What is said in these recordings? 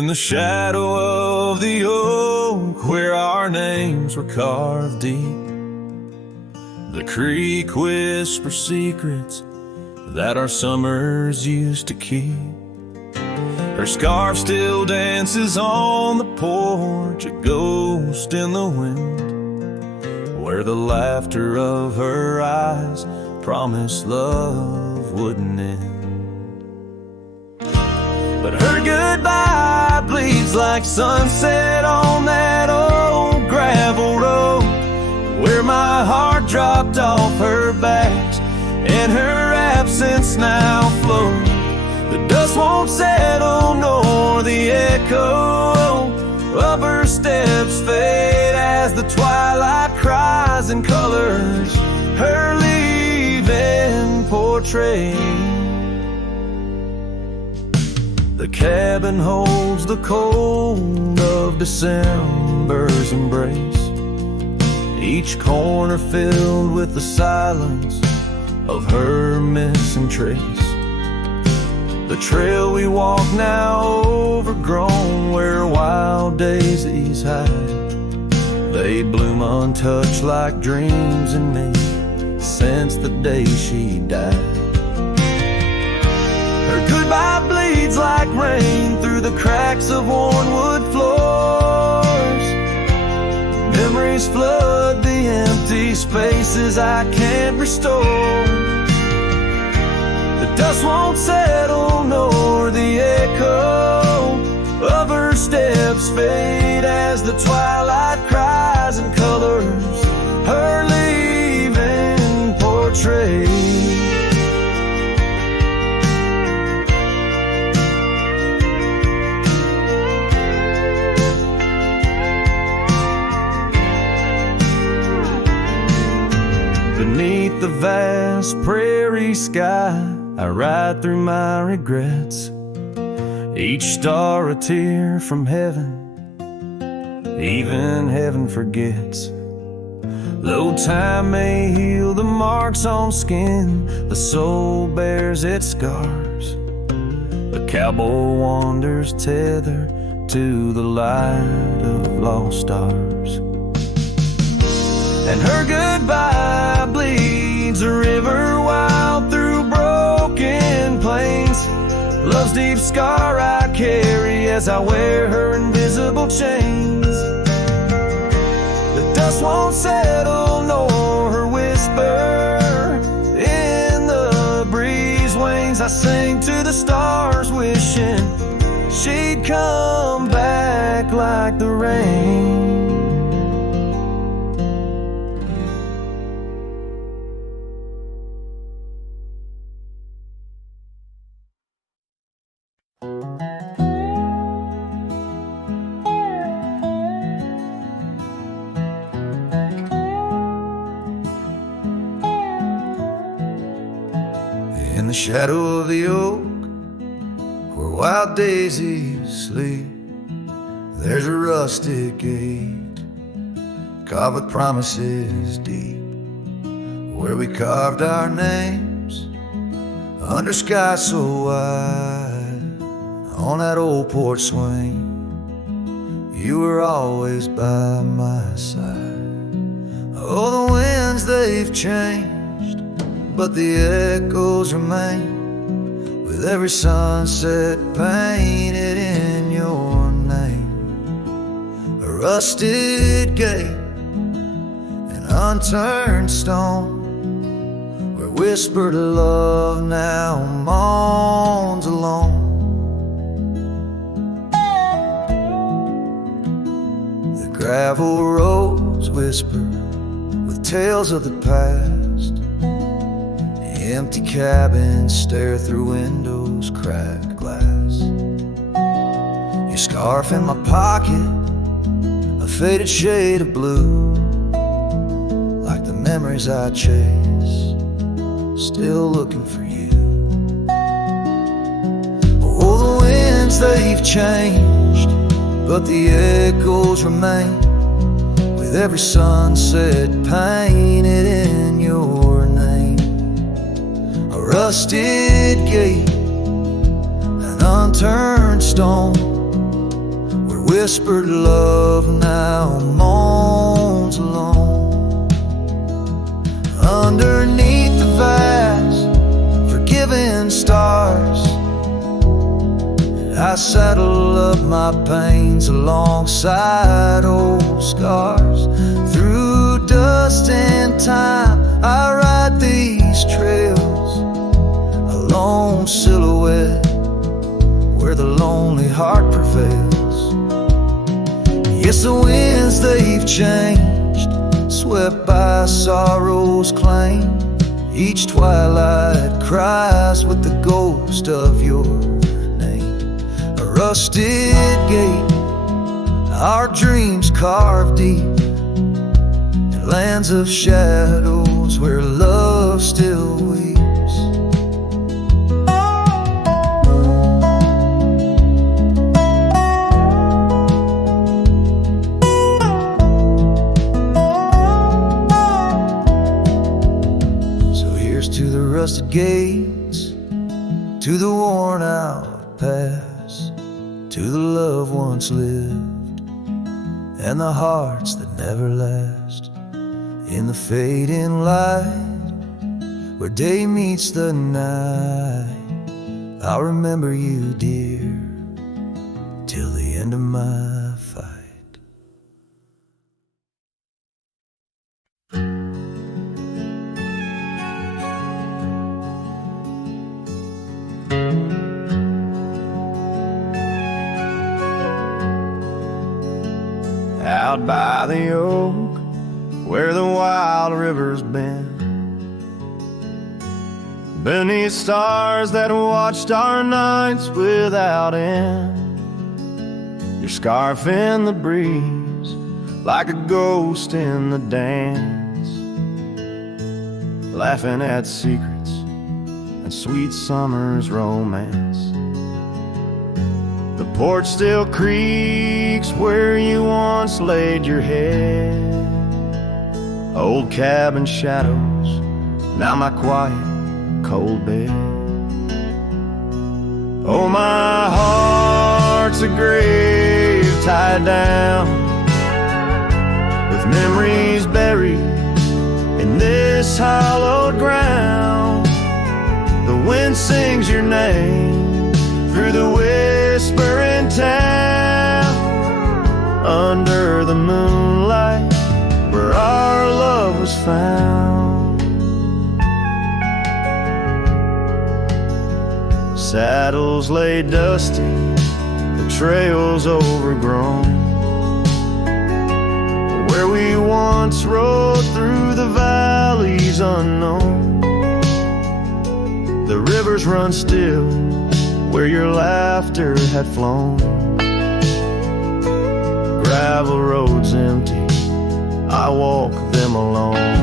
In the shadow of the oak where our names were carved deep, the creek whispers secrets that our summers used to keep. Her scarf still dances on the porch, a ghost in the wind, where the laughter of her eyes promised love wouldn't end. But her goodbye bleeds like sunset on that old gravel road, where my heart dropped off her back and her absence now flows. The dust won't settle nor the echo of her steps fade as the twilight cries and colors her leaving portrait. The cabin holds the cold of December's embrace, each corner filled with the silence of her missing trace. The trail we walk now overgrown, where wild daisies hide, they bloom untouched like dreams in me since the day she died. Her goodbye bleeds like rain through the cracks of worn wood floors. Memories flood the empty spaces I can't restore. The dust won't settle nor the echo of her steps fade as the twilight cries and colors her leaving portrait. Beneath the vast prairie sky, I ride through my regrets, each star a tear from heaven, even heaven forgets. Though time may heal the marks on skin, the soul bears its scars. A cowboy wanders tethered to the light of lost stars. And her goodbye bleeds a river wild through broken plains, love's deep scar I carry as I wear her invisible chains. The dust won't settle nor her whisper in the breeze wanes. I sing to the stars wishing she'd come back like the rain. In the shadow of the oak where wild daisies sleep, there's a rustic gate carved with promises deep, where we carved our names under sky so wide. On that old porch swing, you were always by my side. Oh, the winds, they've changed, but the echoes remain, with every sunset painted in your name. A rusted gate, an unturned stone, where whispered love now moans alone. The gravel roads whisper with tales of the past. Empty cabins stare through windows, cracked glass. Your scarf in my pocket, a faded shade of blue, like the memories I chase, still looking for you. Oh, the winds, they've changed, but the echoes remain, with every sunset painted in your name. A rusted gate, an unturned stone, whispered love now moans alone. Underneath the vast forgiving stars, I saddle up my pains alongside old scars. Through dust and time I ride these trails, a lone silhouette where the lonely heart prevails. Yes, the winds they've changed, swept by sorrow's claim. Each twilight cries with the ghost of your name. A rusted gate, our dreams carved deep in lands of shadows where love still weeps. Rusted gates, to the worn out past, to the love once lived, and the hearts that never last. In the fading light, where day meets the night, I'll remember you, dear, till the end of my fight. Out by the oak, where the wild river's been, beneath stars that watched our nights without end, your scarf in the breeze, like a ghost in the dance, laughing at secrets and sweet summer's romance. The porch still creaks where you once laid your head. Old cabin shadows, now my quiet, cold bed. Oh, my heart's a grave tied down, with memories buried in this hallowed ground. The wind sings your name through the whispering town, under the moonlight where our love was found. Saddles lay dusty, the trails overgrown, where we once rode through the valleys unknown. The rivers run still where your laughter had flown. Gravel roads empty, I walk them alone.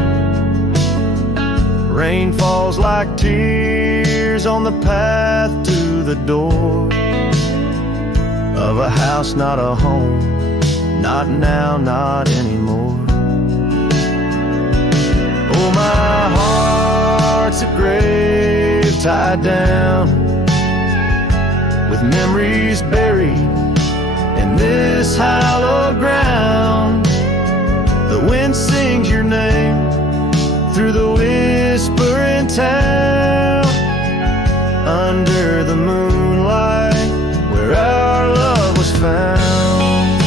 Rain falls like tears on the path to the door of a house, not a home, not now, not anymore. Oh, my heart's a grave tied down, with memories buried in this hallowed ground. The wind sings your name through the whispering town, under the moonlight where our love was found.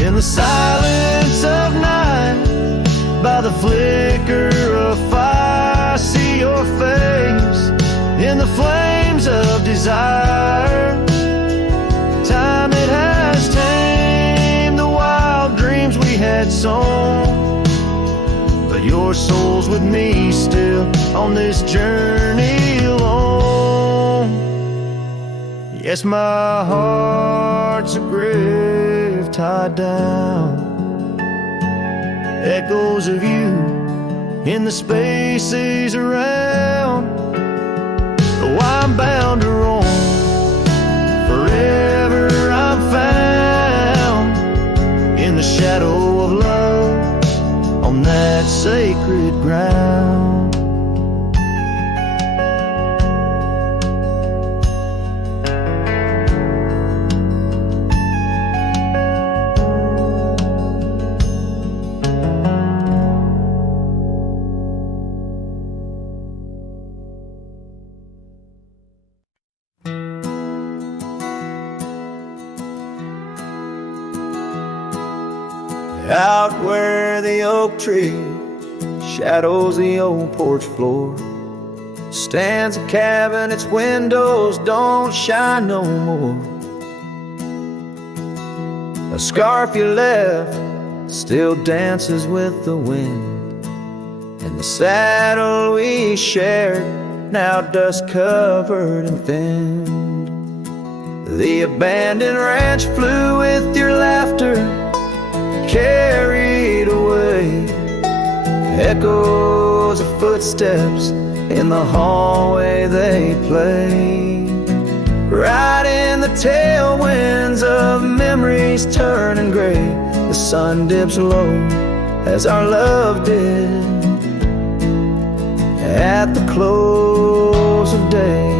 In the silence of night, by the flicker of fire, I see your face in the flames of desire. Time it has tamed the wild dreams we had sown, but your soul's with me still on this journey alone. Yes, my heart's a grave tied down, echoes of you in the spaces around. Oh, I'm bound to roam, forever I'm found in the shadow of love on that sacred ground. Out where the oak tree shadows the old porch floor stands a cabin, its windows don't shine no more. A scarf you left still dances with the wind, and the saddle we shared now dust covered and thinned. The abandoned ranch flew with your laughter, carried away echoes of footsteps in the hallway they play. Right in the tailwinds of memories turning gray, the sun dips low as our love did at the close of day.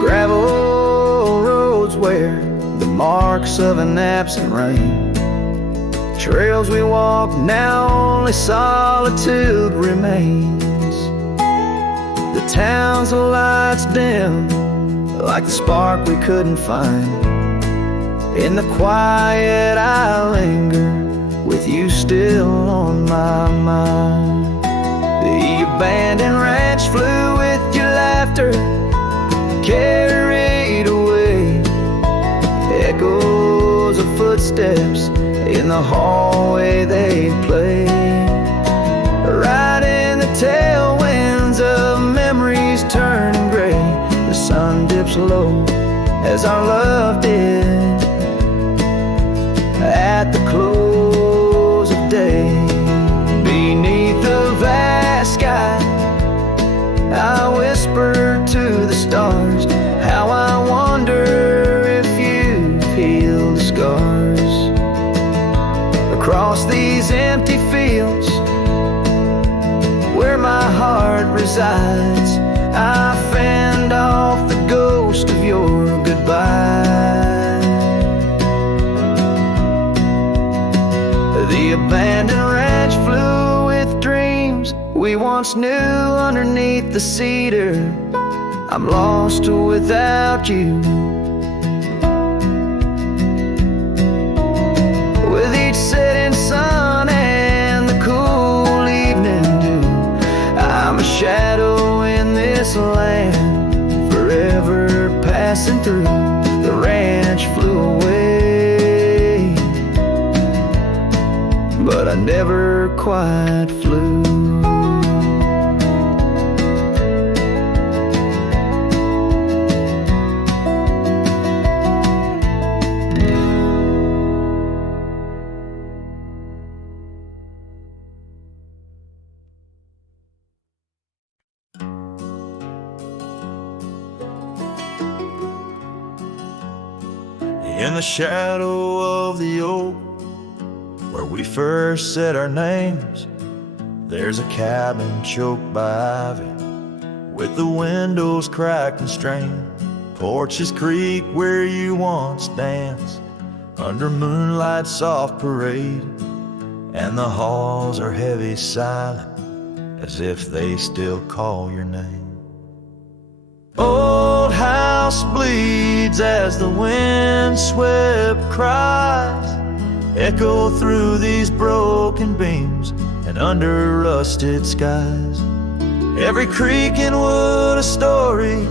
Gravel roads where the marks of an absent rain, trails we walk now only solitude remains. The town's lights dim like the spark we couldn't find. In the quiet I linger with you still on my mind. The abandoned ranch flew with your laughter, carried away echoes of footsteps in the hallway they play. Right in the tailwinds of memories turning gray, the sun dips low as our love did at the close of day. Beneath the vast sky I whisper to the stars how I wonder if you've healed the scars. Across these empty fields where my heart resides, I fend off the ghost of your goodbye. The abandoned ranch flew with dreams we once knew underneath the cedar. I'm lost without you. With each setting sun and the cool evening dew, I'm a shadow in this land, forever passing through. The ranch flew away, but I never quite flew. In the shadow of the oak where we first said our names, there's a cabin choked by ivy with the windows cracked and strained. Porches creak where you once danced under moonlight's soft parade, and the halls are heavy silent as if they still call your name. Old house bleeds as the wind-swept cries echo through these broken beams and under rusted skies. Every creak in wood a story,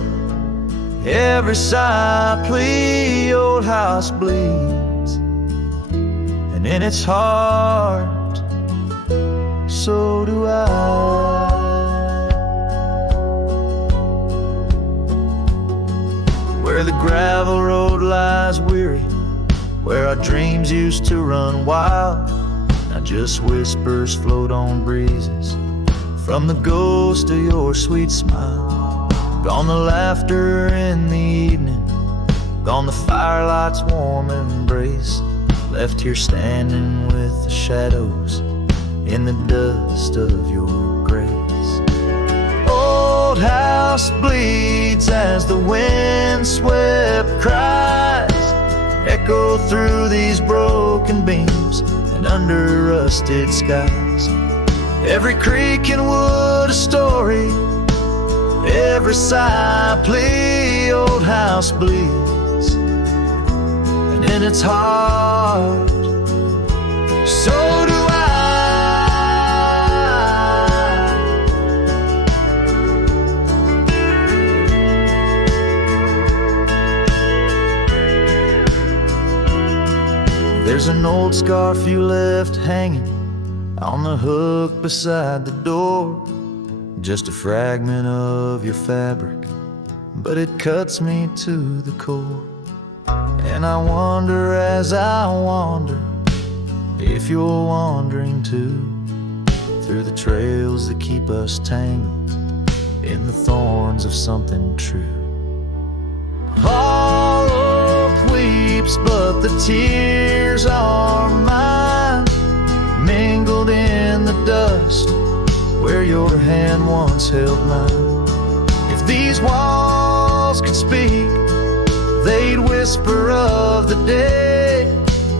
every sigh a plea. Old house bleeds, and in its heart, so do I. Where the gravel road lies weary, where our dreams used to run wild, now just whispers float on breezes from the ghost of your sweet smile. Gone the laughter in the evening, gone the firelight's warm embrace, left here standing with the shadows in the dust of your grace. Old house bleeds as the wind-swept cries echo through these broken beams and under rusted skies. Every creak in wood a story, every sigh a plea. Old house bleeds, in its heart. So do I. There's an old scarf you left hanging on the hook beside the door. Just a fragment of your fabric, but it cuts me to the core. And I wonder as I wander if you're wandering too, through the trails that keep us tangled in the thorns of something true. All hope weeps, but the tears are mine, mingled in the dust where your hand once held mine. If these walls could speak, they'd whisper of the day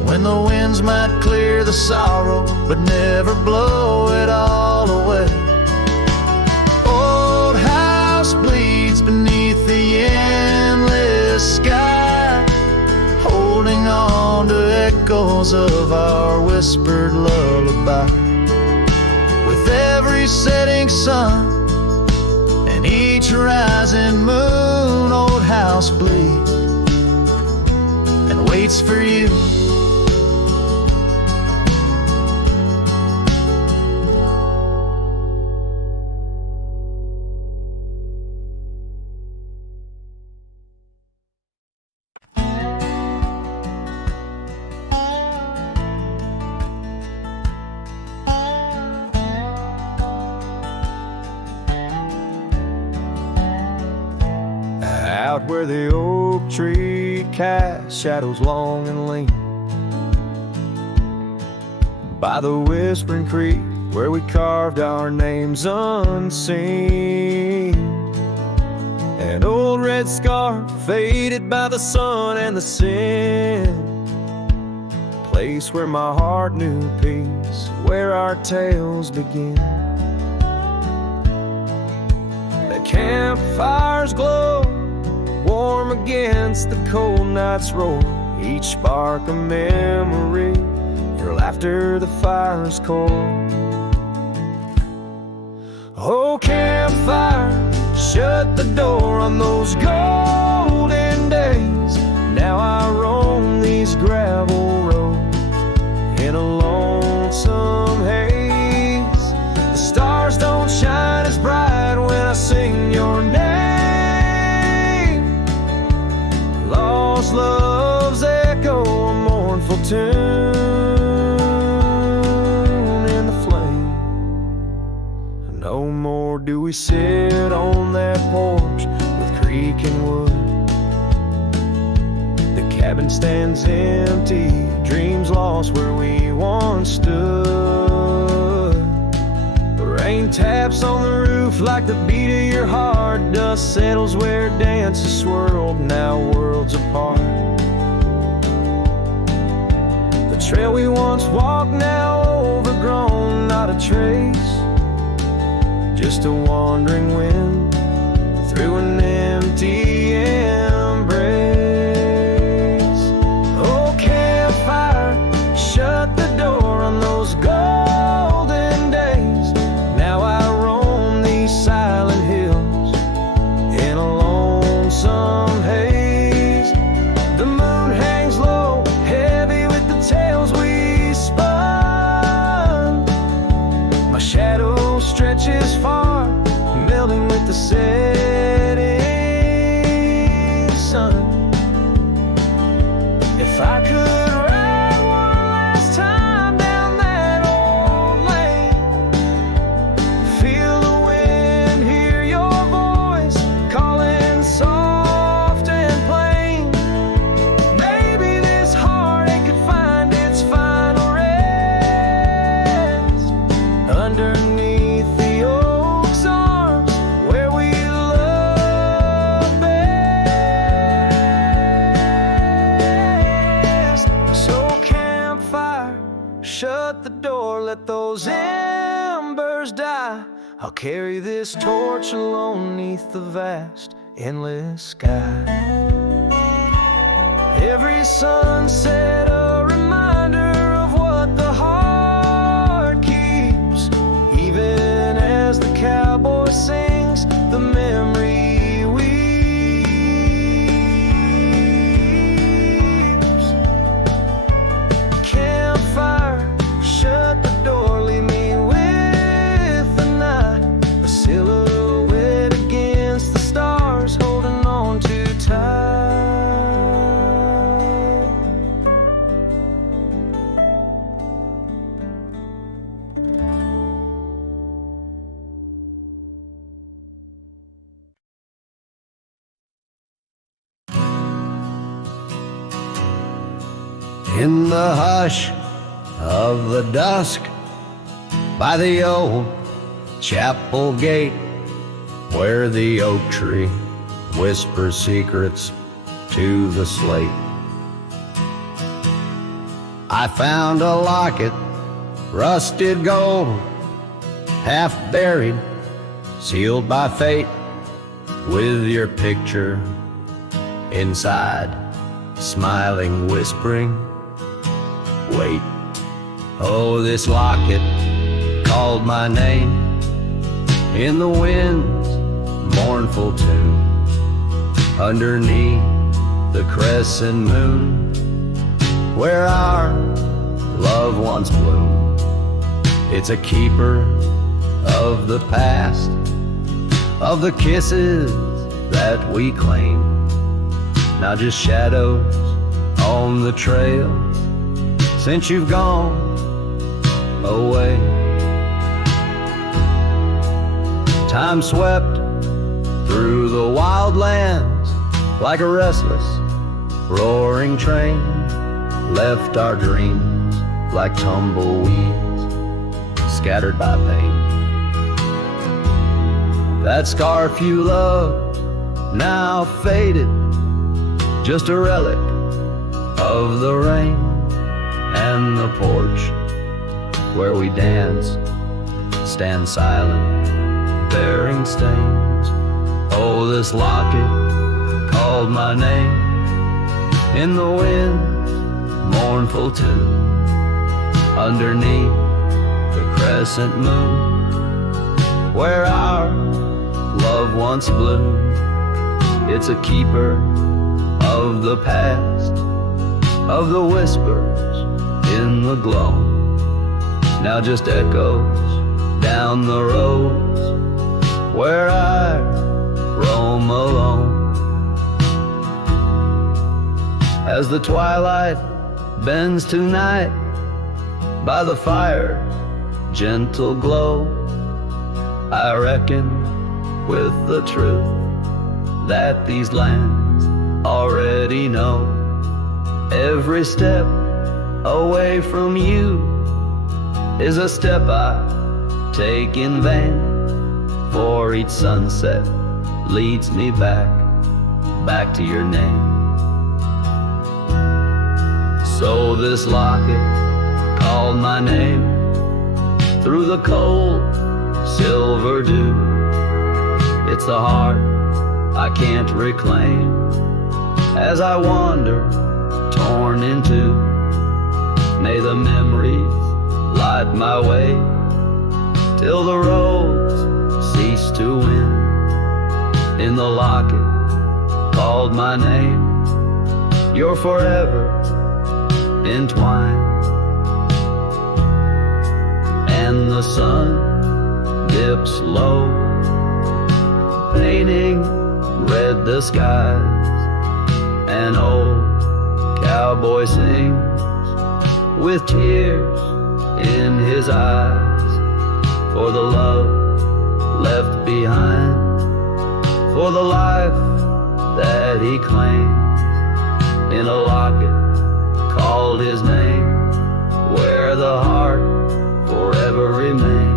when the winds might clear the sorrow but never blow it all away. Old house bleeds beneath the endless sky, holding on to echoes of our whispered lullaby. With every setting sun and each rising moon, old house bleeds and waits for you. Out where the oak tree casts shadows long and lean, by the whispering creek where we carved our names unseen. An old red scarf faded by the sun and the sin, place where my heart knew peace, where our tales begin. The campfire's glow, warm against the cold night's roar, each spark a memory, your laughter the fire's core. Oh, campfire, shut the door on those golden days. Now I roam these gravel roads in a lonesome haze. The stars don't shine as bright when I sing your name. Lost love's echo, a mournful tune in the flame. No more do we sit on that porch with creek and wood. The cabin stands empty, dreams lost where we once stood. The rain taps on the roof like the beat of your heart. Dust settles where dances swirled, now worlds apart. The trail we once walked, now overgrown, not a trace, just a wandering wind through an empty embrace. Oh, campfire, shut the door on those golden days. Now I roam these silent hills in a lonesome haze. The moon hangs low, heavy with the tales we spun. My shadow stretches far, melting with the setting sun. If I could ride one last time down that old lane, feel the wind, hear your voice calling soft and plain. Maybe this heartache could find its final rest underneath the oak's arms where we love best. So campfire, shut the door, let those embers die. I'll carry this torch alone neath the vast, endless sky. Every sunset a reminder of what the heart keeps. Even as the cowboy sings, the memory weeps. Campfire, shut the door, leave me with the night. A silhouette against the stars, holding on too tight. In the hush of the dusk, by the old chapel gate, where the oak tree whispers secrets to the slate, I found a locket, rusted gold, half buried, sealed by fate, with your picture inside, smiling, whispering, wait. Oh, this locket called my name in the wind's mournful tune, underneath the crescent moon, where our love once bloomed. It's a keeper of the past, of the kisses that we claim, now just shadows on the trail since you've gone away. Time swept through the wild lands like a restless, roaring train, left our dreams like tumbleweeds scattered by pain. That scarf you loved, now faded, just a relic of the rain, and the porch where we danced stand silent, bearing stains. Oh, this locket called my name in the wind's mournful tune, underneath the crescent moon, where our love once bloomed. It's a keeper of the past, of the whispers in the glow, now just echoes down the roads where I roam alone. As the twilight bends to night, by the fire's gentle glow, I reckon with the truth that these lands already know. Every step away from you is a step I take in vain, for each sunset leads me back to your name. So this locket called my name through the cold silver dew. It's the heart I can't reclaim as I wander torn in two. May the memories light my way till the roads cease to win. In the locket called my name, you're forever entwined. And the sun dips low, painting red the skies. An old cowboy sings with tears in his eyes, for the love left behind, for the life that he claims. In a locket called his name, where the heart forever remains.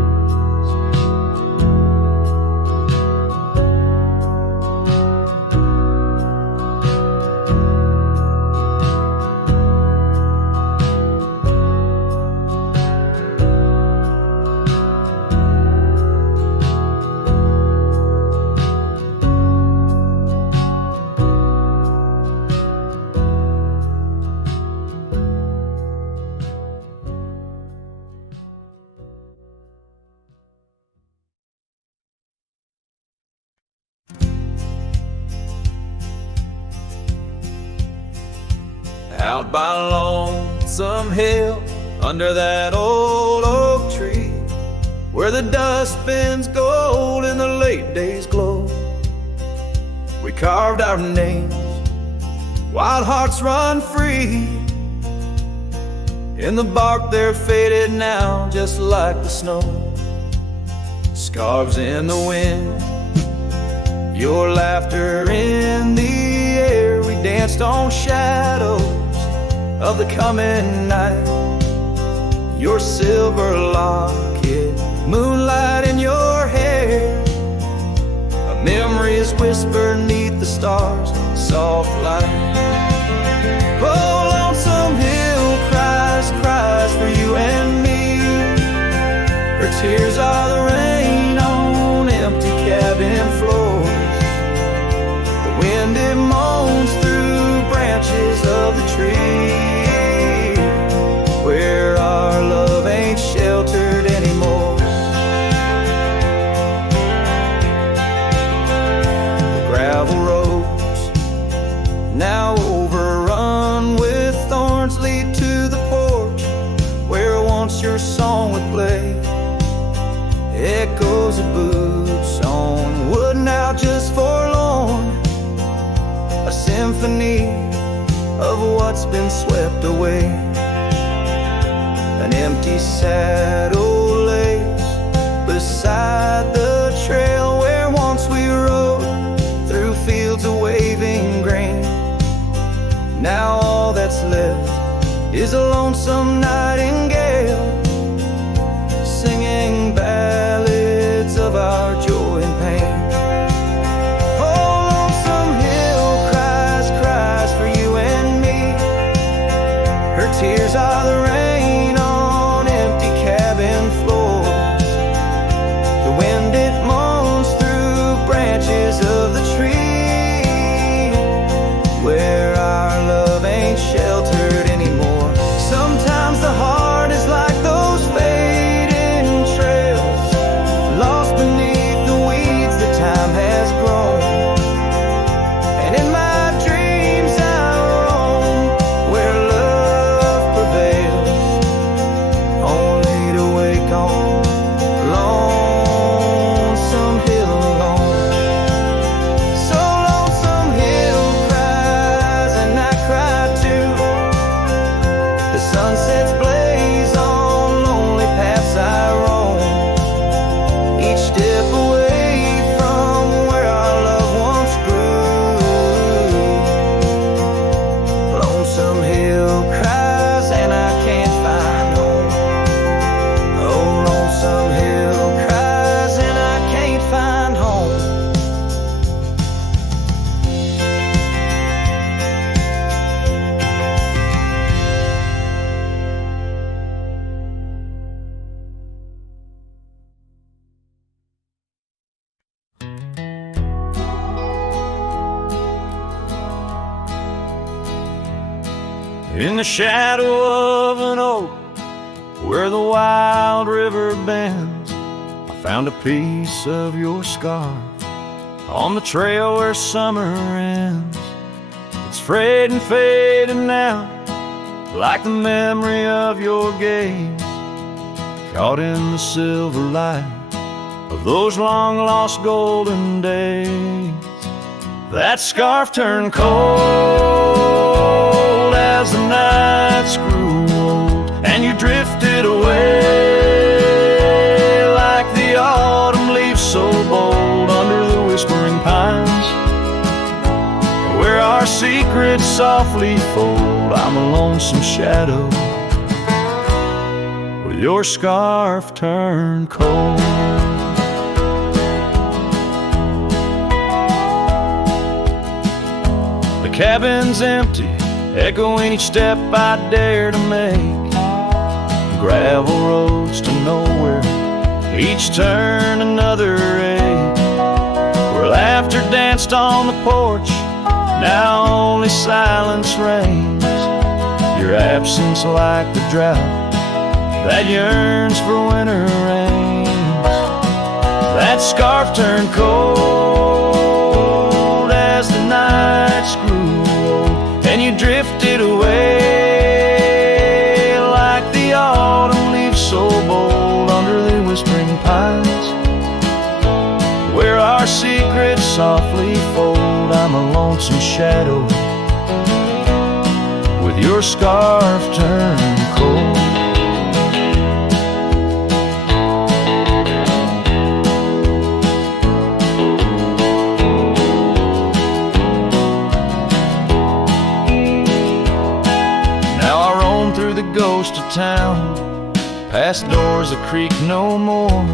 out by Lonesome Hill, under that old oak tree, where the dust bends gold in the late day's glow. We carved our names, wild hearts run free. In the bark they're faded now, just like the snow. Scarves in the wind, your laughter in the air. We danced on shadows of the coming night. Your silver locket, moonlight in your hair. A memory is whispered neath the stars, soft light. Oh, Lonesome Hill cries, cries for you and me. Her tears are the rain on empty cabin floors. The wind, it moans through branches of the tree, where our love ain't sheltered anymore. The gravel roads, now overrun with thorns, lead to the porch where once your song would play. Echoes of boots on wood, now just forlorn. A symphony of what's been swept away. An empty saddle lays beside the trail where once we rode through fields of waving grain. Now all that's left is a lonesome nightingale, singing ballads of our joy and pain. Oh, Lonesome Hill cries, cries for you and me. Her tears are the rain on empty cabin floors. The wind, it moans through branches of the tree, where our love ain't sheltered anymore. Sometimes the heart is like those fading trails, lost beneath the weeds that time has grown. And in my dreams I roam where love prevails, only to wake on Lonesome Hill alone. So Lonesome Hill cries and I cry too. The sunsets blaze on lonely paths I roam, each step away from where our love once grew. Lonesome Hill cries and I can't find home. Oh, Lonesome Hill cries and I can't find home. In the shadow of an oak, where the wild river bends, I found a piece of your scarf on the trail where summer ends. It's frayed and faded now, like the memory of your gaze, caught in the silver light of those long lost golden days. That scarf turned cold as the nights grew old, and you drifted away like the autumn leaves so bold under the whispering pines, where our secrets softly fold. I'm a lonesome shadow with your scarf turned cold. The cabin's empty, echoing each step I dare to make. Gravel roads to nowhere, each turn another ache. Where laughter danced on the porch, now only silence reigns. Your absence like the drought that yearns for winter rains. That scarf turned cold as the nights grew old, and you drifted away shadow with your scarf turned cold. Now I roam through the ghost of town, past doors that creak no more.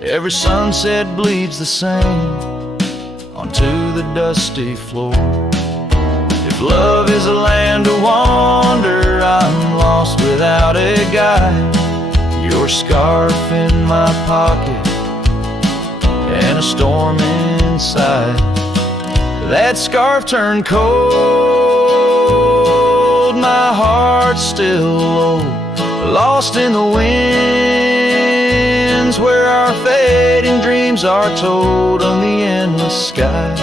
Every sunset bleeds the same onto the dusty floor. If love is a land to wander, I'm lost without a guide. Your scarf in my pocket and a storm inside. That scarf turned cold, my heart's still low, lost in the winds where our fading dreams are told on the endless skies.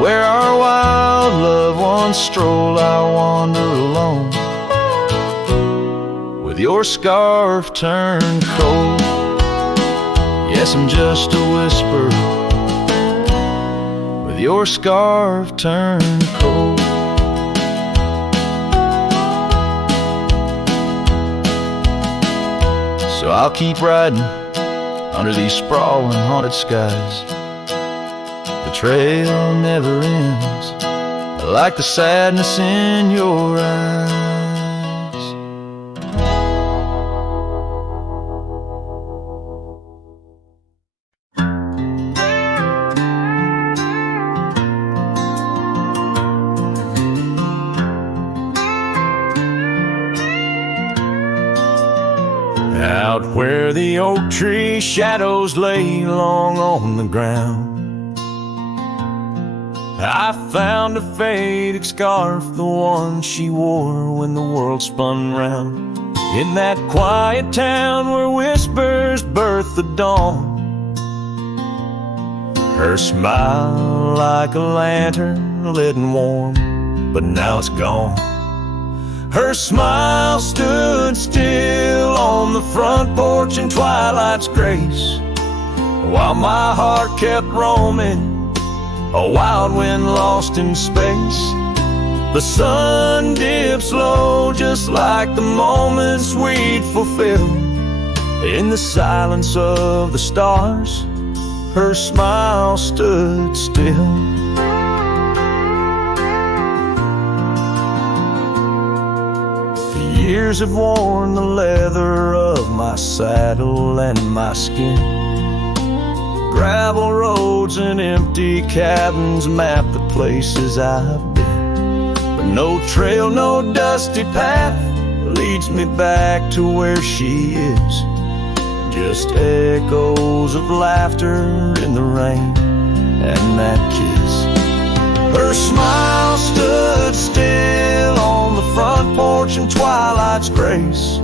Where our wild loved ones stroll, I wander alone with your scarf turned cold. Yes, I'm just a whisper with your scarf turned cold. So I'll keep riding under these sprawling haunted skies. The trail never ends, like the sadness in your eyes. Out where the oak tree shadows lay long on the ground, I found a faded scarf, the one she wore when the world spun round. In that quiet town where whispers birth the dawn, her smile like a lantern lit and warm, but now it's gone. Her smile stood still on the front porch in twilight's grace, while my heart kept roaming, a wild wind lost in space. The sun dips low just like the moments we'd fulfill. In the silence of the stars, her smile stood still. Years have worn the leather of my saddle and my skin. Gravel roads and empty cabins map the places I've been, but no trail, no dusty path leads me back to where she is. Just echoes of laughter in the rain and that kiss. Her smile stood still on the front porch in twilight's grace,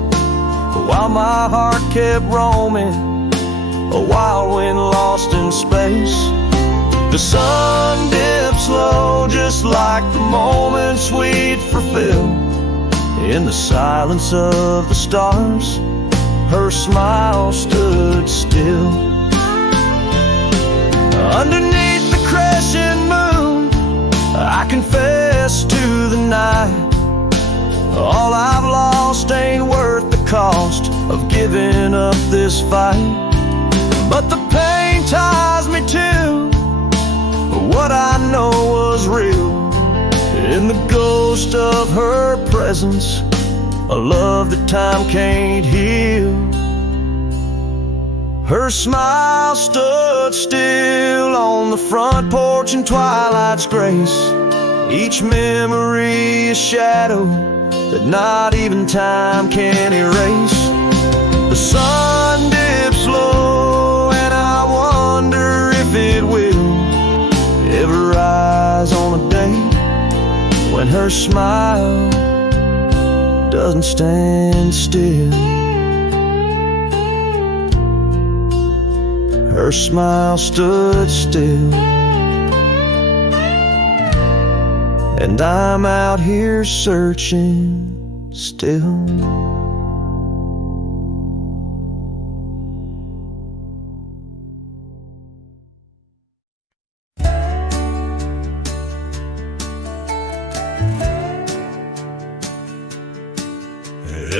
while my heart kept roaming, a wild wind lost in space. The sun dips low just like the moments we'd fulfill. In the silence of the stars, her smile stood still. Underneath the crescent moon, I confess to the night, all I've lost ain't worth the cost of giving up this fight. But the pain ties me to what I know was real. In the ghost of her presence, a love that time can't heal. Her smile stood still on the front porch in twilight's grace. Each memory a shadow that not even time can erase. The sun dips low and I wonder if it will ever rise on a day when her smile doesn't stand still. Her smile stood still, and I'm out here searching still.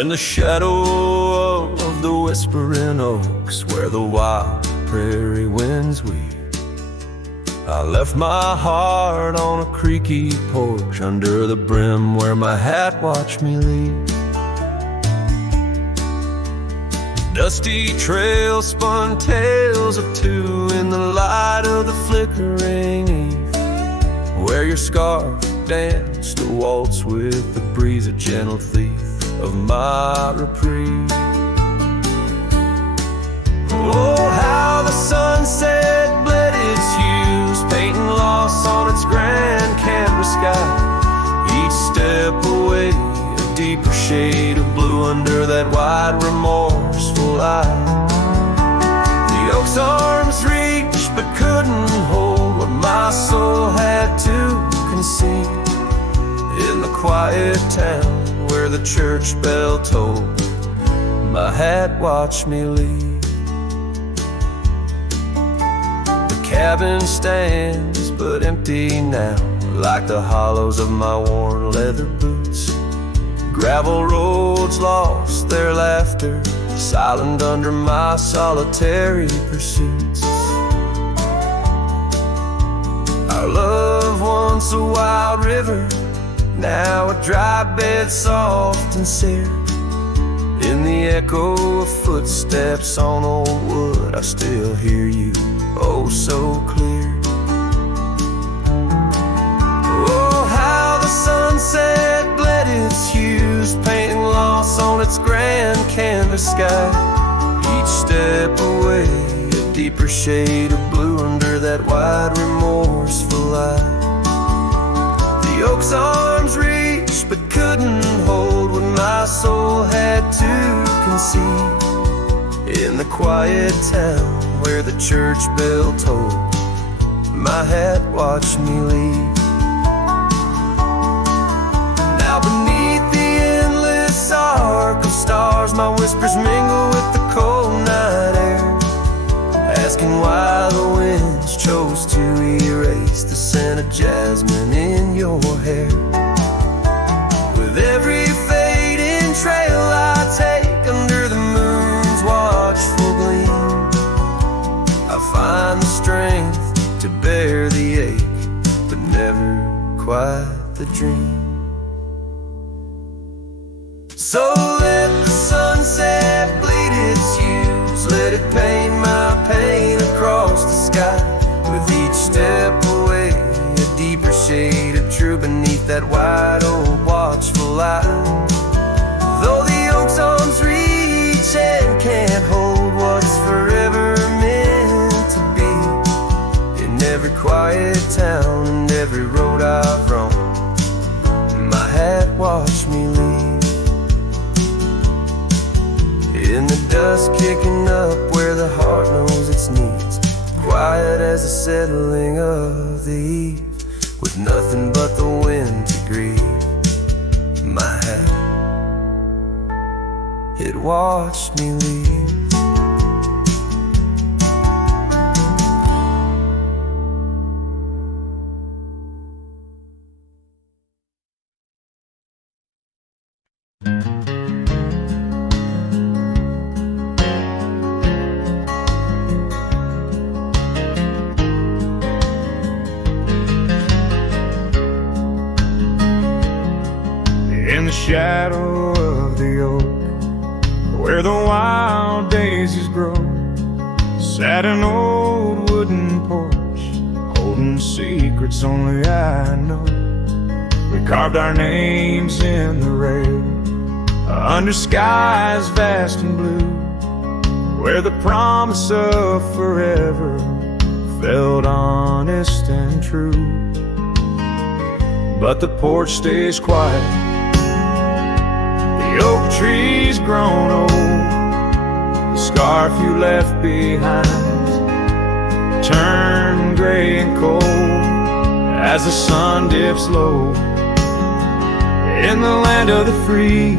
In the shadow of the whispering oaks, where the wild prairie winds weep, I left my heart on a creaky porch under the brim where my hat watched me leave. Dusty trails spun tales of two in the light of the flickering eve, where your scarf danced a waltz with the breeze, a gentle thief of my reprieve. Oh, how the sunset bled its hues, painting loss on its grand canvas sky. Each step away, a deeper shade of blue under that wide remorseful eye. The oak's arms reached but couldn't hold what my soul had to concede. In the quiet town where the church bell tolled, my hat watched me leave. The cabin stands but empty now, like the hollows of my worn leather boots. Gravel roads lost their laughter, silent under my solitary pursuits. Our love, once a wild river, now a dry bed soft and sere. In the echo of footsteps on old wood, I still hear you, oh so clear. Oh, how the sunset bled its hues, painting loss on its grand canvas sky. Each step away, a deeper shade of blue under that wide remorseful eye. The oak's arms reached but couldn't hold what my soul had to concede. In the quiet town where the church bell tolled, my hat watched me leave. Now beneath the endless arc of stars, my whispers mingle with the cold night air, asking why the winds chose to erase the scent of jasmine in your hair. With every fading trail I take under the moon's watchful gleam, I find the strength to bear the ache, but never quite the dream. So let the sunset bleed its hues, let it paint my pain across the sky. With each step away, a deeper shade of true beneath that wide old watchful eye. Though the oak's arms reach and can't hold what's forever meant to be, in every quiet town and every road I've roamed, my hat watched me leave. In the dust kicking up where the heart knows its needs, quiet as the settling of the eve, with nothing but the wind to grieve, my hat, it watched me leave. In the shadow of the oak, where the wild daisies grow, sat an old wooden porch, holding secrets only I know. We carved our names in the rail, under skies vast and blue, where the promise of forever felt honest and true. But the porch stays quiet, the oak tree's grown old, the scarf you left behind turned gray and cold as the sun dips low. In the land of the free,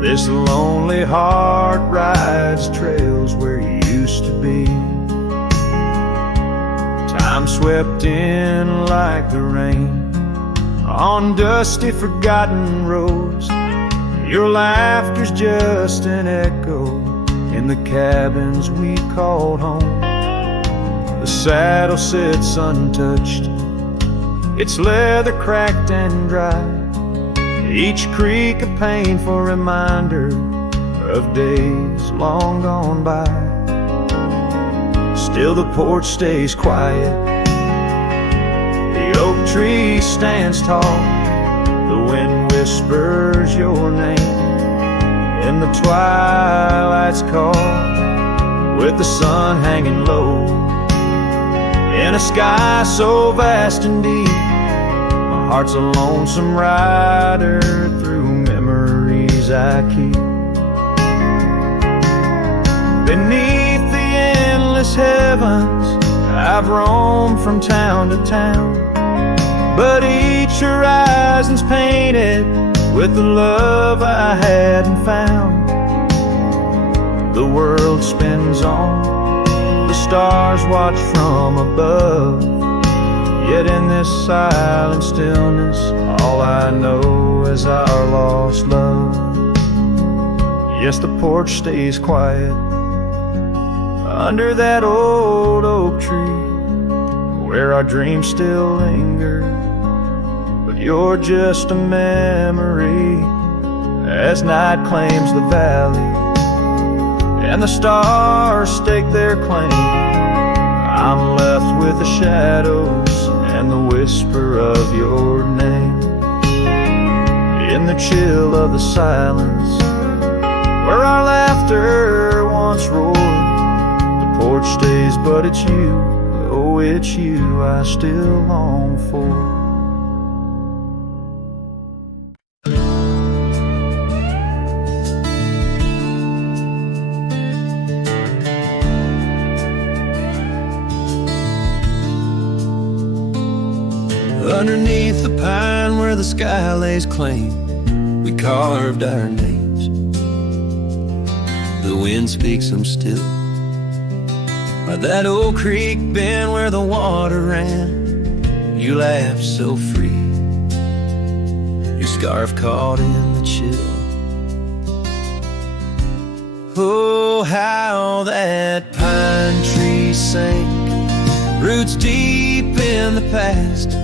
this lonely heart rides trails where you used to be. Time swept in like the rain on dusty forgotten roads. Your laughter's just an echo in the cabins we called home. The saddle sits untouched, its leather cracked and dry, each creak a painful reminder of days long gone by. Still the porch stays quiet, the oak tree stands tall, the wind whispers your name in the twilight's call, with the sun hanging low in a sky so vast and deep. My heart's a lonesome rider through memories I keep. Beneath the endless heavens I've roamed from town to town, but each horizon's painted with the love I hadn't found. The world spins on, the stars watch from above, yet in this silent stillness all I know is our lost love. Yes, the porch stays quiet under that old oak tree where our dreams still linger, but you're just a memory as night claims the valley and the stars stake their claim. I'm left with the shadows and the whisper of your name in the chill of the silence where our laughter once roared. The porch stays, but it's you, oh it's you I still long for. Underneath the pine where the sky lays claim, we carved our names. The wind speaks them still. By that old creek bend where the water ran, you laughed so free, your scarf caught in the chill. Oh, how that pine tree sank, roots deep in the past,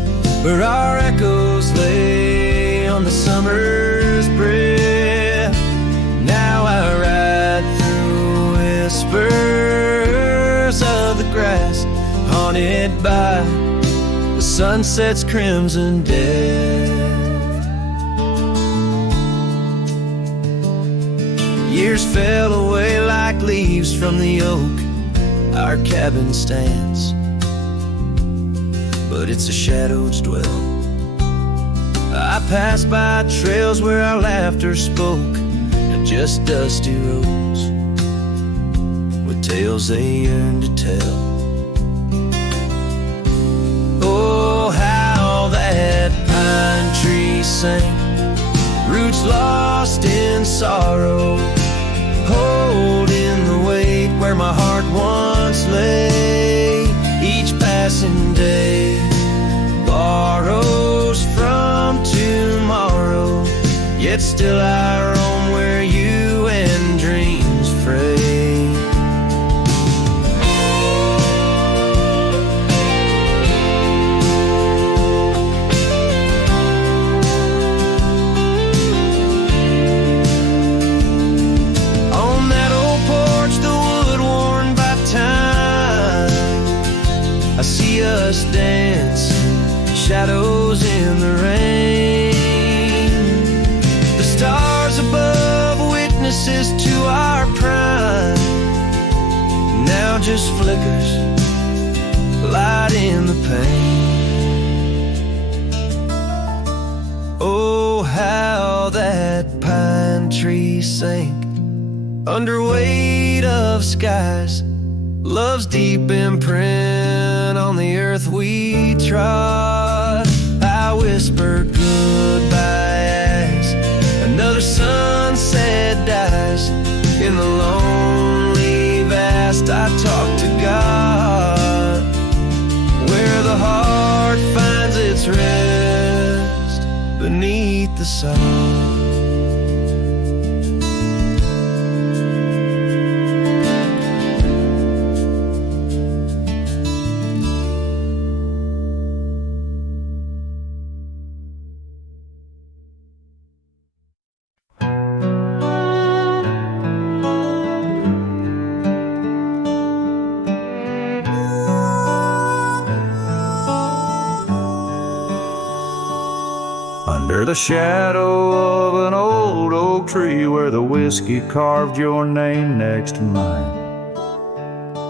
where our echoes lay on the summer's breath. Now I ride through whispers of the grass, haunted by the sunset's crimson death. Years fell away like leaves from the oak our cabin stands, but it's a shadow's dwell. I passed by trails where our laughter spoke, and just dusty roads with tales they yearn to tell. Oh, how that pine tree sank, roots lost in sorrow, holding the weight where my heart once lay. Each passing day borrows from tomorrow, yet still I roam where you and dreams fray. On that old porch, the wood worn by time, I see us dancing, shadows in the rain. The stars above, witnesses to our prime, now just flickers, light in the pain. Oh, how that pine tree sank under weight of skies, love's deep imprint on the earth we trod. I whispered goodbye as another sunset dies. In the lonely vast I talk to God, where the heart finds its rest beneath the sun. Under the shadow of an old oak tree where the whiskey carved your name next to mine,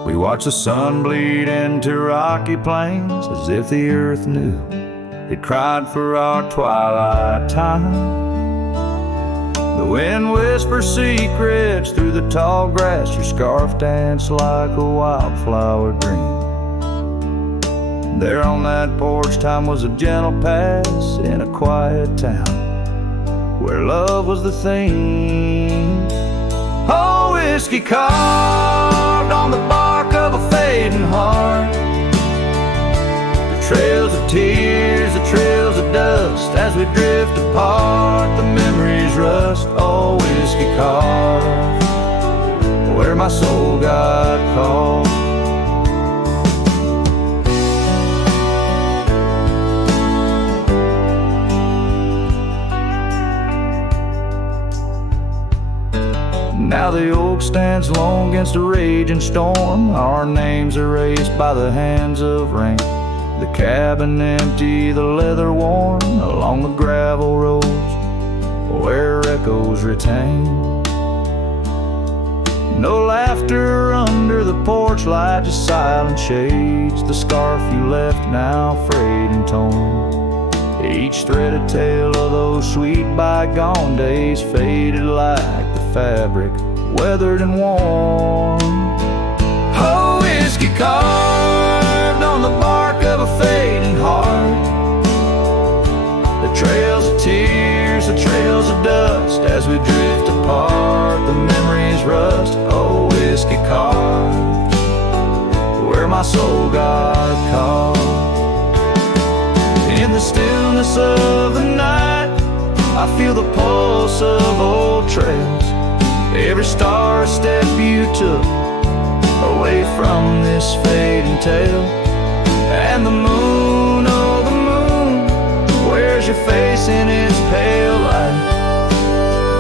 we watched the sun bleed into rocky plains as if the earth knew it cried for our twilight time. The wind whispers secrets through the tall grass. Your scarf danced like a wildflower dream. There on that porch, time was a gentle pass in a quiet town where love was the theme. Oh, whiskey carved on the bark of a fading heart, the trails of tears, the trails of dust as we drift apart, the memories rust. Oh, whiskey carved where my soul got caught. Now the oak stands alone against a raging storm, our names erased by the hands of rain. The cabin empty, the leather worn, along the gravel roads where echoes retain. No laughter under the porch light, just silent shades. The scarf you left now frayed and torn, each thread a tale of those sweet bygone days, faded like the fabric, weathered and worn. Oh, whiskey carved on the bark of a fading heart, the trails of tears, the trails of dust as we drift apart, the memories rust. Oh, whiskey carved where my soul got caught. In the stillness of the night, I feel the pulse of old trails, every star a step you took away from this fading tale. And the moon, oh the moon, wears your face in its pale light,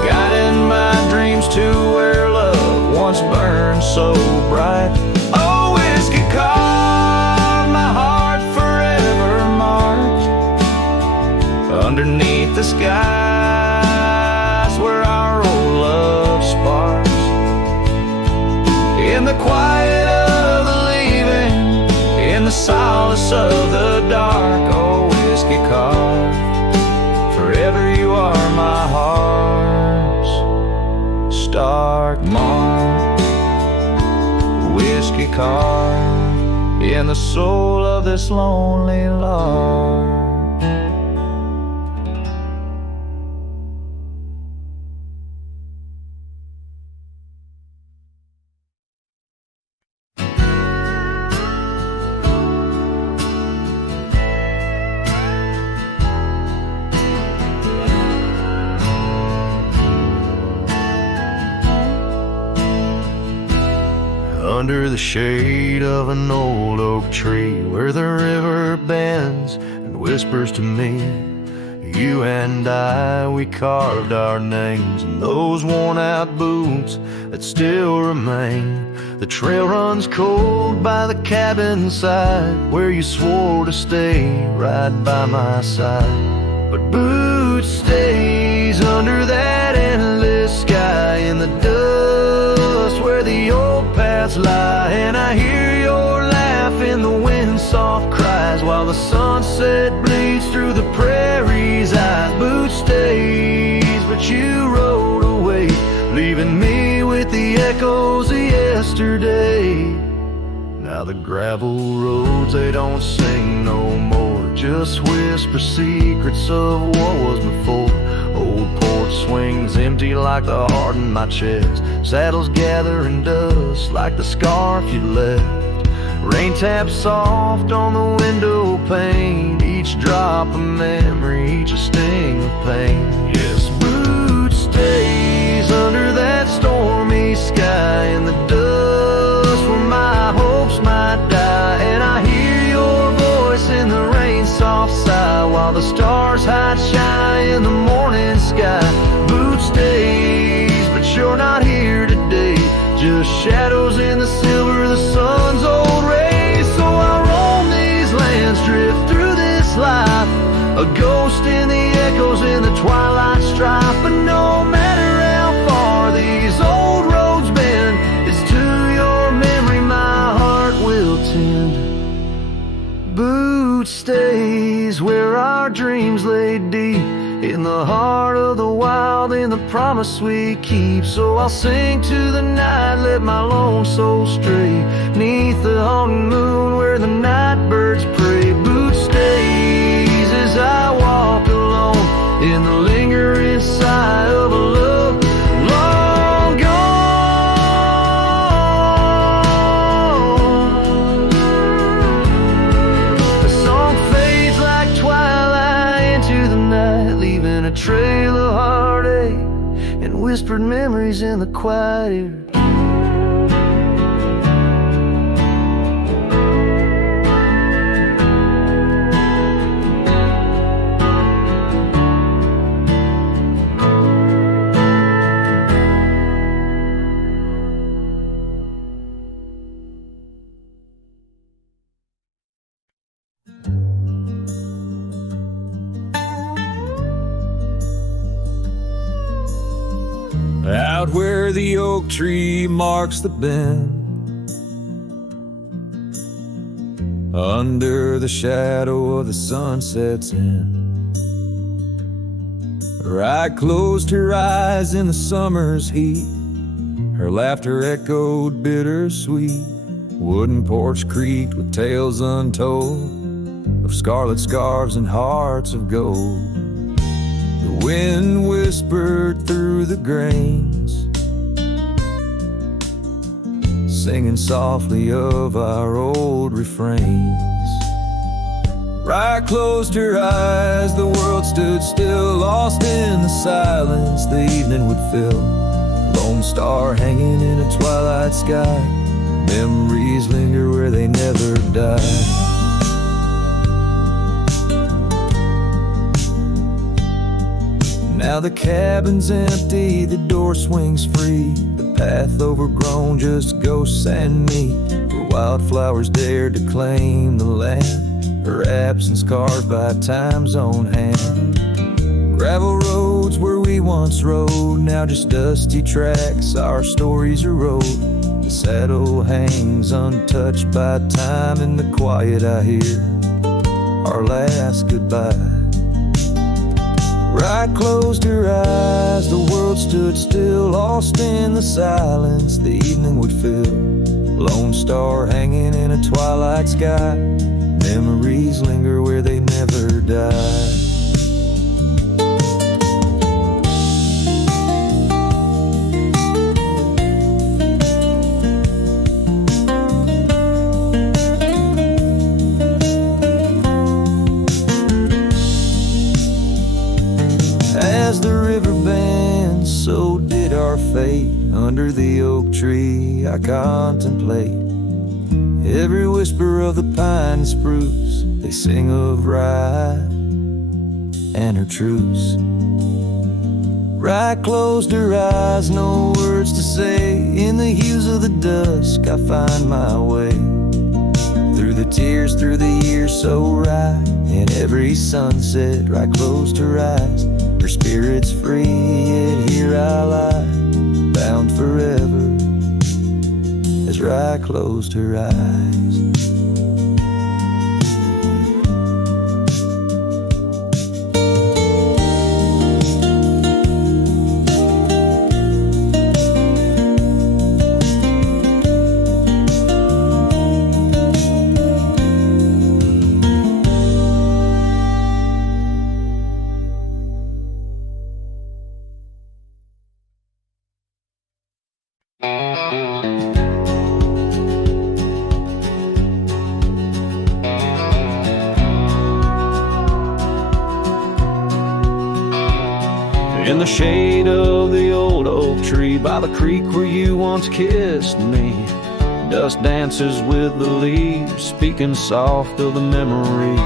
guiding my dreams to where love once burned so bright. Oh, whiskey carved my heart forever marked underneath the skies where our old love sparks. In the quiet of the leaving, in the solace of the dark, oh, whiskey carved, forever you are my heart's stark mark. Whiskey carved in the soul of this lonely lark. Under the shade of an old oak tree where the river bends and whispers to me, you and I, we carved our names in those worn out boots that still remain. The trail runs cold by the cabin side where you swore to stay right by my side. But boots stays under that endless sky in the dust where the old paths lie. And I hear your laugh in the wind soft cries while the sunset bleeds through the prairie's eyes. Boots stays, but you rode away, leaving me with the echoes of yesterday. Now the gravel roads, they don't sing no more, just whisper secrets of what was before. Old porch swings empty like the heart in my chest, saddles gathering dust like the scarf you left. Rain taps soft on the window pane, each drop a memory, each a sting of pain. Yes, boots stays under that stormy sky in the dust where my hopes might die. And I hear your voice in the rain soft sigh while the stars hide shy in the morning sky. Boots stays, but you're not here today, just shadows in the silver of the sun's old rays. So I roam these lands, drift through this life, a ghost in the echoes in the twilight strife. But no matter how far these old roads bend, it's to your memory my heart will tend. Boot stays where our dreams lay deep, in the heart of the wild, in the promise we keep. So I'll sing to the night, let my lone soul stray, neath the haunting moon where the night birds pray. Boot stays as I walk alone, in the lingering sigh of a love long gone. The song fades like twilight into the night, leaving a trail of heartache and whispered memories in the quiet air. Out where the oak tree marks the bend, under the shadow of the sunset's end, Right closed her eyes in the summer's heat, her laughter echoed bittersweet. Wooden porch creaked with tales untold of scarlet scarves and hearts of gold. The wind whispered through the grains, singing softly of our old refrains. Right closed her eyes, the world stood still, lost in the silence the evening would fill. Lone star hanging in a twilight sky, memories linger where they never die. Now the cabin's empty, the door swings free, the path overgrown, just ghosts and me. Where wildflowers dared to claim the land, her absence carved by time's own hand. Gravel roads where we once rode, now just dusty tracks, our stories erode. The saddle hangs untouched by time, in the quiet I hear our last goodbye. Right closed her eyes, the world stood still, lost in the silence the evening would fill. Lone star hanging in a twilight sky, memories linger where they never die. As the river bends, so did our fate. Under the oak tree I contemplate every whisper of the pine and spruce. They sing of rye and her truce. Right closed her eyes, no words to say. In the hues of the dusk I find my way, through the tears, through the years so right. In every sunset, right closed her eyes, her spirit's free, yet here I lie, bound forever, as Rye closed her eyes. In the shade of the old oak tree, by the creek where you once kissed me, dust dances with the leaves, speaking soft of the memories.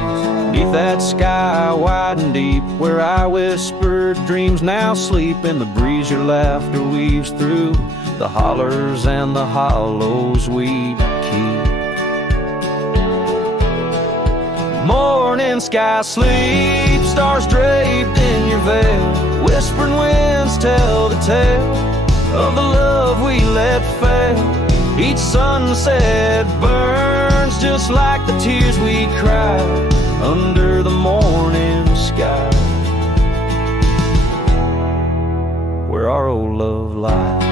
Beneath that sky wide and deep, where I whispered dreams now sleep. In the breeze your laughter weaves through the hollers and the hollows we keep. Morning sky sleeps stars draped in your veil. Whispering winds tell the tale of the love we let fail. Each sunset burns just like the tears we cried under the morning sky, where our old love lies.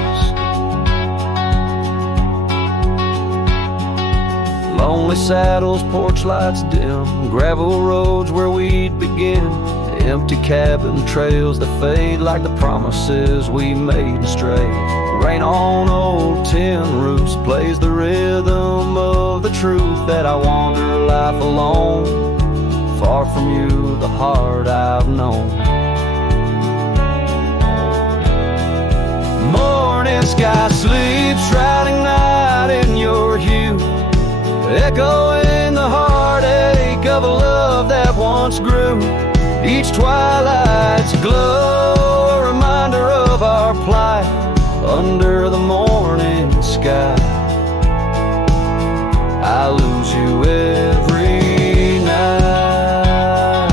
Lonely saddles, porch lights dim, gravel roads where we'd begin, empty cabin trails that fade like the promises we made and strayed. Rain on old tin roofs plays the rhythm of the truth that I wander life alone, far from you, the heart I've known. Morning sky sleeps, shrouding night in your hue, echoing the heartache of a love that once grew. Each twilight's glow, a reminder of our plight under the morning sky. I lose you every night.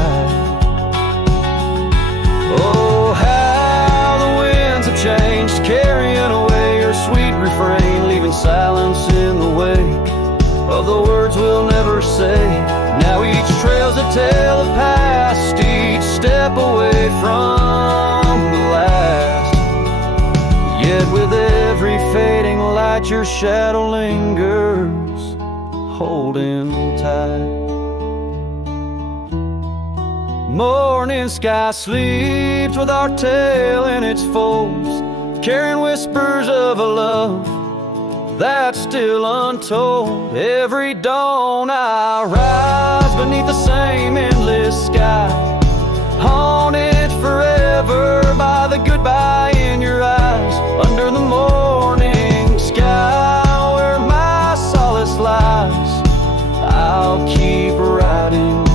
Oh, how the winds have changed, carrying away your sweet refrain, leaving silence in the wake of the words we'll never say. Now each trail's a tale of past, each step away from the last. Yet with every fading light your shadow lingers, holding tight. Morning sky sleeps with our tale in its folds, carrying whispers of a love that's still untold. Every dawn I rise beneath the same endless sky, haunted forever by the goodbye in your eyes. Under the morning sky where my solace lies, I'll keep riding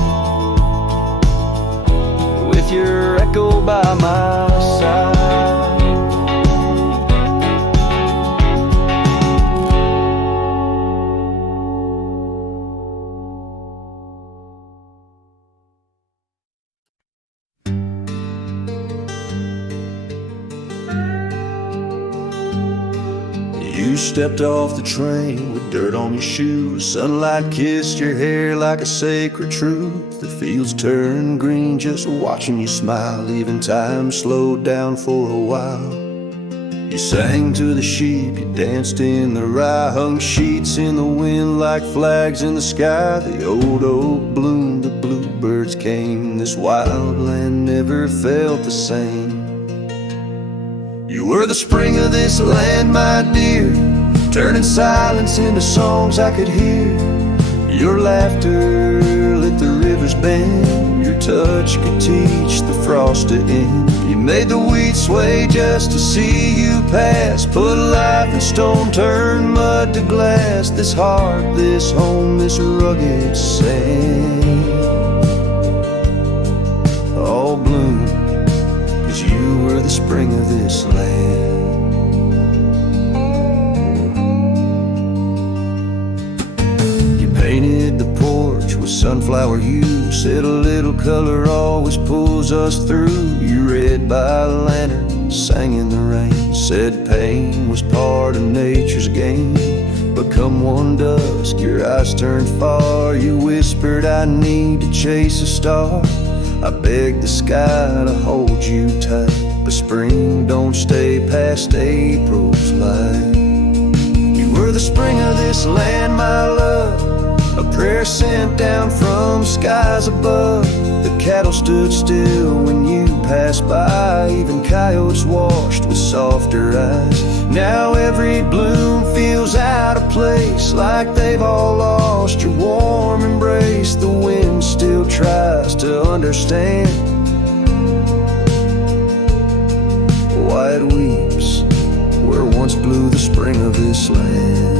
with your echo by my side. You stepped off the train with dirt on your shoes. Sunlight kissed your hair like a sacred truth. The fields turned green just watching you smile, even time slowed down for a while. You sang to the sheep, you danced in the rye, hung sheets in the wind like flags in the sky. The old oak bloomed, the bluebirds came, this wild land never felt the same. You were the spring of this land, my dear, turning silence into songs I could hear. Your laughter lit the river's bend, your touch could teach the frost to end. You made the wheat sway just to see you pass, put life in stone, turn mud to glass. This heart, this home, this rugged sand, all bloom, 'cause you were the spring of this land. You painted the porch with sunflower hue, said a little color always pulls us through. You read by a lantern, sang in the rain, said pain was part of nature's game. But come one dusk, your eyes turned far. You whispered, I need to chase a star. I begged the sky to hold you tight, but spring don't stay past April's light. You were the spring of this land, my love, a prayer sent down from skies above. The cattle stood still when you passed by, even coyotes washed with softer eyes. Now every bloom feels out of place, like they've all lost your warm embrace. The wind still tries to understand why it weeps where once blew the spring of this land.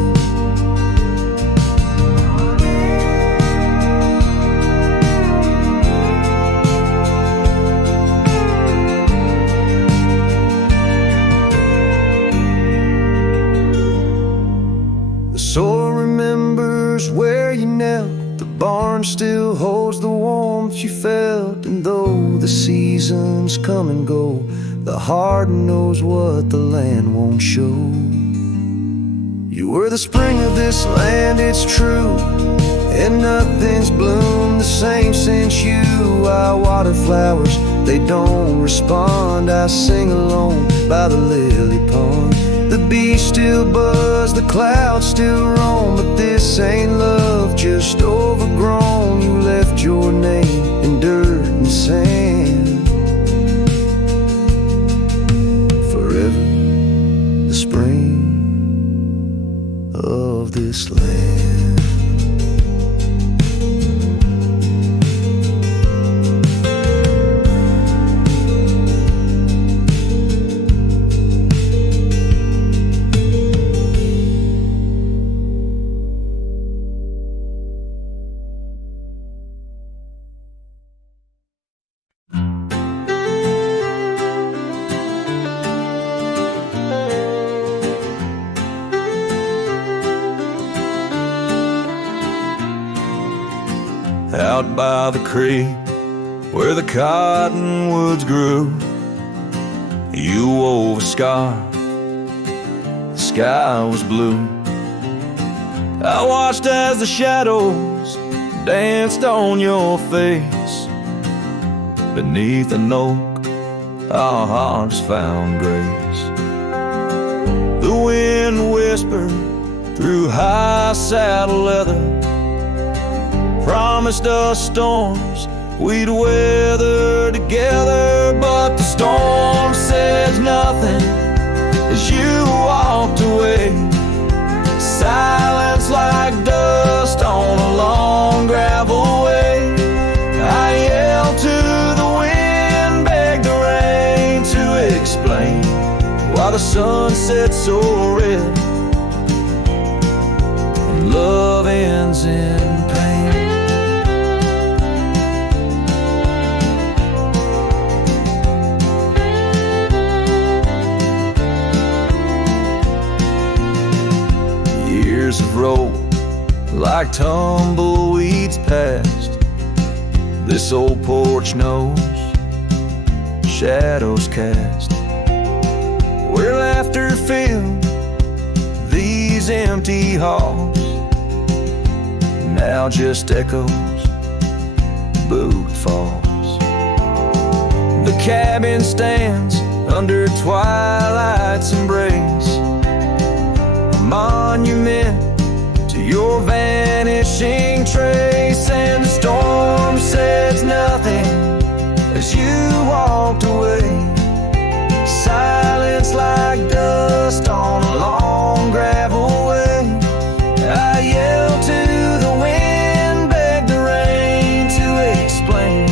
Soil remembers where you knelt, the barn still holds the warmth you felt. And though the seasons come and go, the heart knows what the land won't show. You were the spring of this land, it's true, and nothing's bloomed the same since you. I water flowers, they don't respond. I sing alone by the lily pond. The bees still buzz, the clouds still roam, but this ain't love, just overgrown. You left your name in dirt and sand. Forever the spring of this land. Out by the creek where the cottonwoods grew, you wove a scarf, the sky was blue. I watched as the shadows danced on your face. Beneath an oak, our hearts found grace. The wind whispered through high saddle leather, promised us storms we'd weather together. But the storm says nothing as you walked away. Silence like dust on a long gravel way. I yelled to the wind, begged the rain to explain why the sun set so red and love ends in pain. Years have rolled like tumbleweeds past. This old porch knows shadows cast, where laughter filled these empty halls. Now just echoes, boot falls. The cabin stands under twilight's embrace, a monument to your vanishing trace. And the storm says nothing as you walked away. Silence like dust on a long gravel way. I yelled to the wind, begged the rain to explain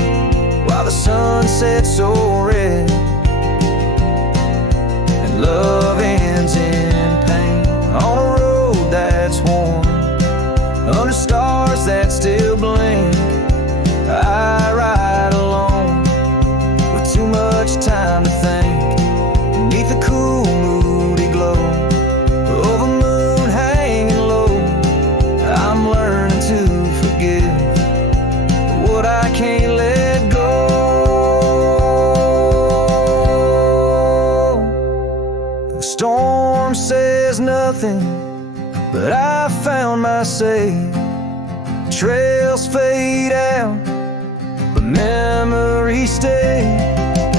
why the sun set so red and love ends in pain. On a road that's worn, under stars that still blink, I ride alone with too much time to think. Beneath the cool, moody glow of a moon hanging low, I'm learning to forgive what I can't let go. The storm says nothing, but I found my say. Trails fade out, but memories stay.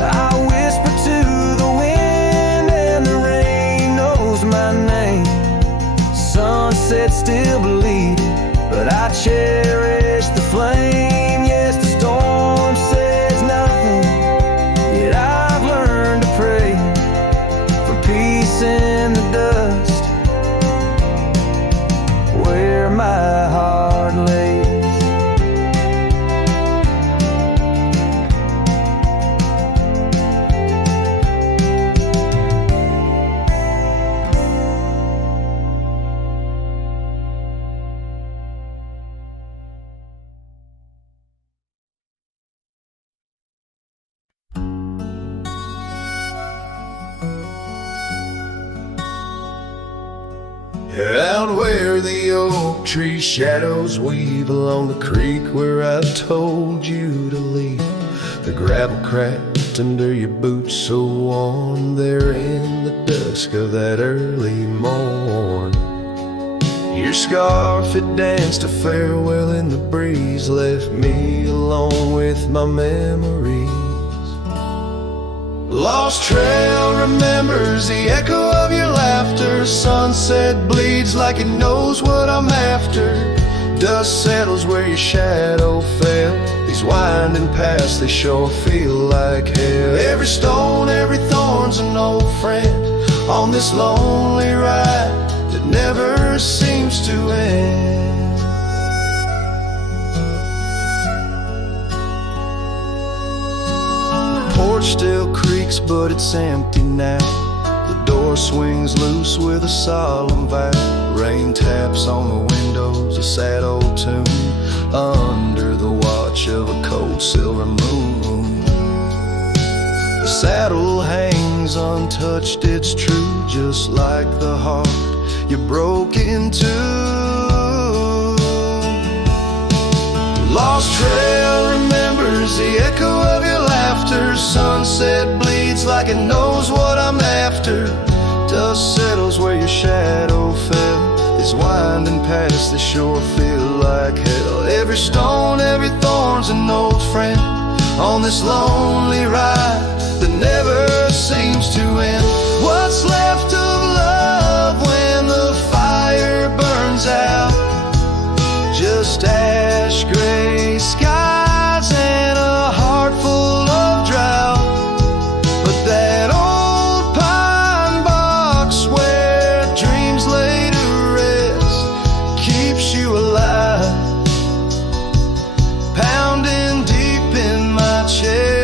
I whisper to the wind, and the rain knows my name. Sunset still bleeding, but I cherish the flame. Yes, the storm says nothing, yet I've learned to pray for peace in the dust where my heart lays. Out where the oak tree shadows weave along the creek where I told you to leave, The gravel cracked under your boots, so warm there in the dusk of that early morn. Your scarf, it danced a farewell in the breeze, left me alone with my memories. Lost trail remembers the echo of your laughter. Sunset bleeds like it knows what I'm after. Dust settles where your shadow fell. These winding paths, they sure feel like hell. Every stone, every thorn's an old friend on this lonely ride that never seems to end. The porch still creaks, but it's empty now. The door swings loose with a solemn vow. Rain taps on the windows, a sad old tune, under the watch of a cold silver moon. The saddle hangs untouched, it's true, just like the heart you broke into. Lost trail remembers the echo of your laughter. Sunset bleeds like it knows what I'm after. Dust settles where your shadow fell. These winding paths, they sure feel like hell. Every stone, every thorn's an old friend on this lonely ride that never seems to end. What's left of love when the fire burns out? Just ash gray skies and a heart full of drought. But that old pine box where dreams lay to rest keeps you alive, pounding deep in my chest.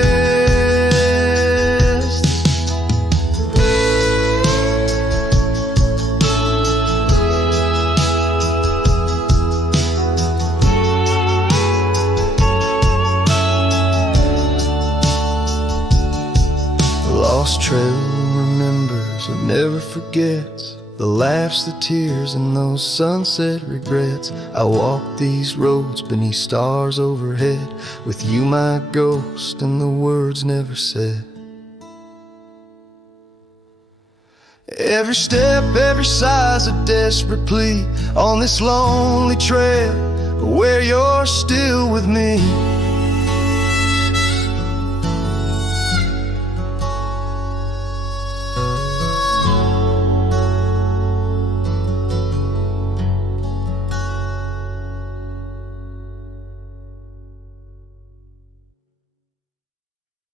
Lost trail remembers and never forgets the laughs, the tears, and those sunset regrets. I walk these roads beneath stars overhead, with you my ghost and the words never said. Every step, every sigh's a desperate plea on this lonely trail where you're still with me.